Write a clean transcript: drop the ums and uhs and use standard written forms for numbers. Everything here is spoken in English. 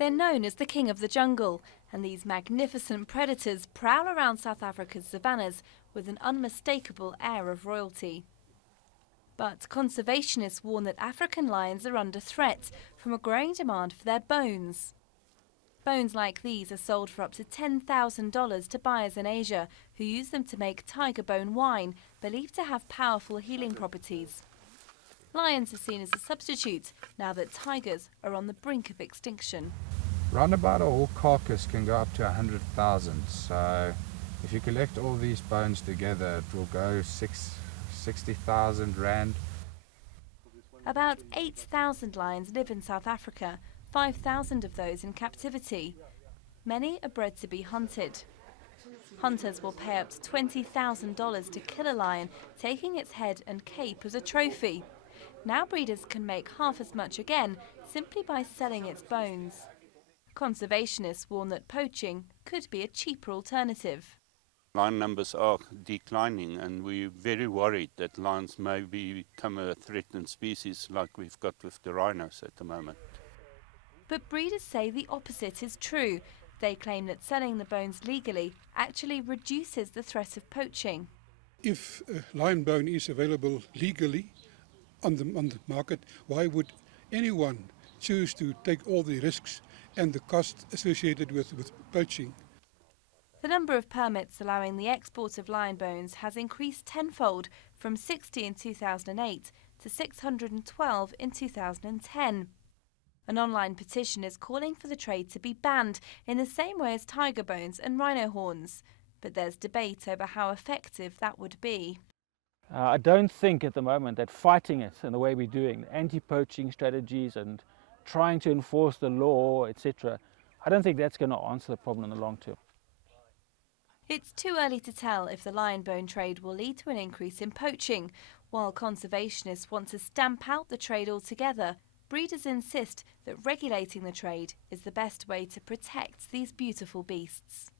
They're known as the king of the jungle, and these magnificent predators prowl around South Africa's savannas with an unmistakable air of royalty. But conservationists warn that African lions are under threat from a growing demand for their bones. Bones like these are sold for up to $10,000 to buyers in Asia who use them to make tiger bone wine, believed to have powerful healing properties. Lions are seen as a substitute now that tigers are on the brink of extinction. Roundabout a whole carcass can go up to 100,000. So if you collect all these bones together, it will go 60,000 rand. About 8,000 lions live in South Africa, 5,000 of those in captivity. Many are bred to be hunted. Hunters will pay up to $20,000 to kill a lion, taking its head and cape as a trophy. Now breeders can make half as much again simply by selling its bones. Conservationists warn that poaching could be a cheaper alternative. Lion numbers are declining, and we're very worried that lions may become a threatened species like we've got with the rhinos at the moment. But breeders say the opposite is true. They claim that selling the bones legally actually reduces the threat of poaching. If lion bone is available legally on the market, why would anyone choose to take all the risks and the cost associated with poaching? The number of permits allowing the export of lion bones has increased tenfold, from 60 in 2008 to 612 in 2010. An online petition is calling for the trade to be banned in the same way as tiger bones and rhino horns. But there's debate over how effective that would be. I don't think at the moment that fighting it in the way we're doing, anti-poaching strategies and trying to enforce the law, etc., I don't think that's going to answer the problem in the long term. It's too early to tell if the lion bone trade will lead to an increase in poaching. While conservationists want to stamp out the trade altogether, breeders insist that regulating the trade is the best way to protect these beautiful beasts.